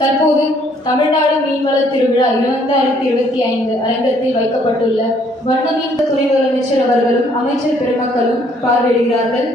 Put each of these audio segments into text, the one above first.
தற்போது தமிழ்நாடு மீன்வள திருவிழா 2025 அரங்கத்தில் வைக்கப்பட்டுள்ள வண்ணமீன் துணை முதலமைச்சர் அவர்களும் அமைச்சர் பெருமக்களும் பார்வையிடுகிறார்கள்.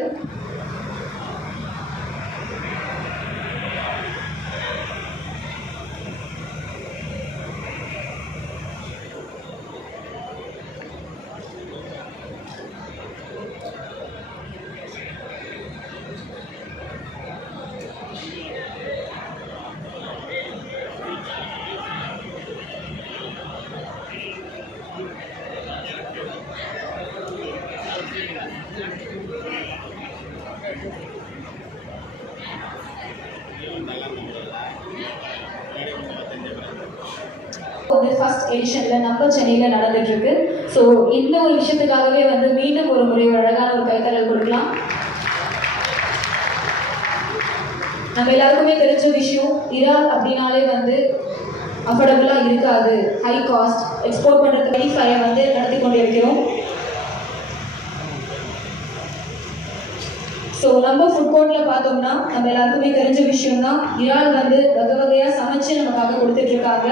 ஃபர்ஸ்ட் எடிஷன்ல நம்ம சென்னையில நடந்துட்டு இருக்கு. ஸோ இந்த ஒரு விஷயத்துக்காகவே மீண்டும் ஒரு முறை அழகான ஒரு கைத்தறல் கொடுக்கலாம். நம்ம எல்லாருக்குமே தெரிஞ்ச விஷயம், இறால் அப்படின்னாலே அஃபோர்டபுளா இருக்காது, ஹை காஸ்ட். எக்ஸ்போர்ட் பண்றதுக்கு வெரிஃபையை நடத்தி கொண்டிருக்கிறோம். ஸோ நம்ம ஃபுட் கோர்ட்ல பார்த்தோம்னா நம்ம எல்லாருக்குமே தெரிஞ்ச விஷயம் தான், இறால் வகை வகையா சமைச்சு நமக்காக கொடுத்துட்டு இருக்காங்க.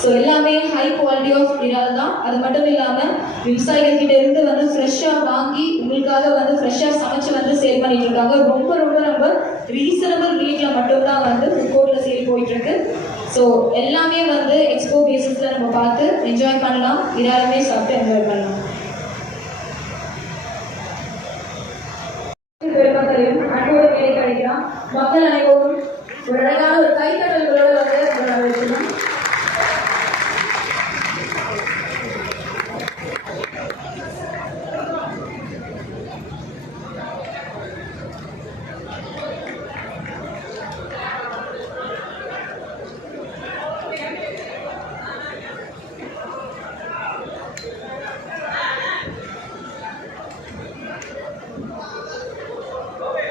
ஸோ எல்லாமே ஹை குவாலிட்டி ஆஃப் இறால் தான். அது மட்டும் இல்லாமல் விவசாயிகள் கிட்ட இருந்து ஃப்ரெஷ்ஷாக வாங்கி உங்களுக்காக ஃப்ரெஷ்ஷாக சமைச்சு சேல் பண்ணிட்டு இருக்காங்க. ரொம்ப ரொம்ப ரொம்ப ரீசனபிள் ரேட்ல மட்டும்தான் ஃபுட் கோர்ட்ல சேல் போயிட்டு இருக்கு. ஸோ எல்லாமே எக்ஸ்போ பேசிஸ்ல நம்ம பார்த்து என்ஜாய் பண்ணலாம், இறாலுமே சாப்பிட்டு என்ஜாய் பண்ணலாம். பெருமக்களையும் அன்போடு வேலை கிடைக்கலாம். மக்கள் அனைவரும் ஒரு அழகான ஒரு கைத்தட்டல்களோடு வரவேற்கணும்.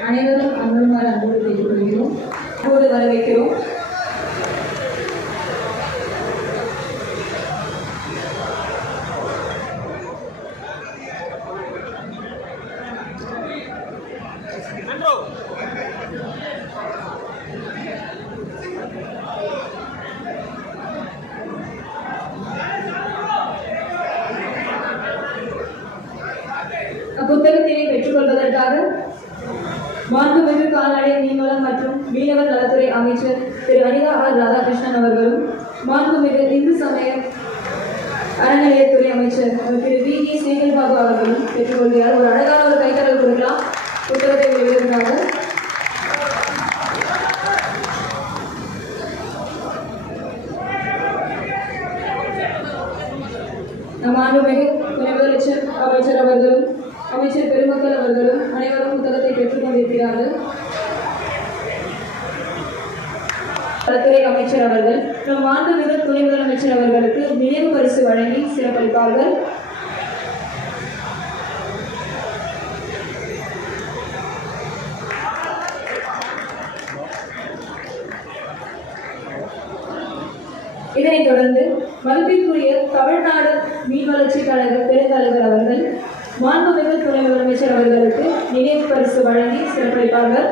அனைவரும் அன்புமாறு அன்போடு கேட்டுக்கொள்கிறோம், அன்போடு வரவேற்கிறோம். புத்தகத்தினை பெற்றுக்கொள்வதற்காக மாண்புமிகு கால்நடை மீன்வளம் மற்றும் மீனவர் நலத்துறை அமைச்சர் திரு அனிதா ஆர் ராதாகிருஷ்ணன் அவர்களும், மாண்புமிகு இந்து சமய அறநிலையத்துறை அமைச்சர் திரு வி ஜி ஸ்ரீகல் பாபு அவர்களும் பெற்றுக்கொள்கிறார். ஒரு அழகான ஒரு கைத்தறல் கொடுக்கலாம் புத்தகத்தை வெளியிடுவதற்காக. மாண்புமிகு துணை முதலமைச்சர் அமைச்சர் அவர்களும் அமைச்சர் பெருமக்கள் அவர்களும் அனைவரும் புத்தகத்தை பெற்றுக் கொண்டிருக்கிறார்கள். நலத்துறை அமைச்சர் அவர்கள் நம் மாண்புமிகு துணை முதலமைச்சர் அவர்களுக்கு நினைவு பரிசு வழங்கி சிறப்பளிப்பார்கள். இதனைத் தொடர்ந்து மதிப்பிற்குரிய தமிழ்நாடு மீன் வளர்ச்சி கழக பெருந்தலைவர் அவர்கள் மாண்புமிகு துணை முதலமைச்சர் அவர்களுக்கு நினைவு பரிசு வழங்கி சிறப்பளிப்பார்கள்.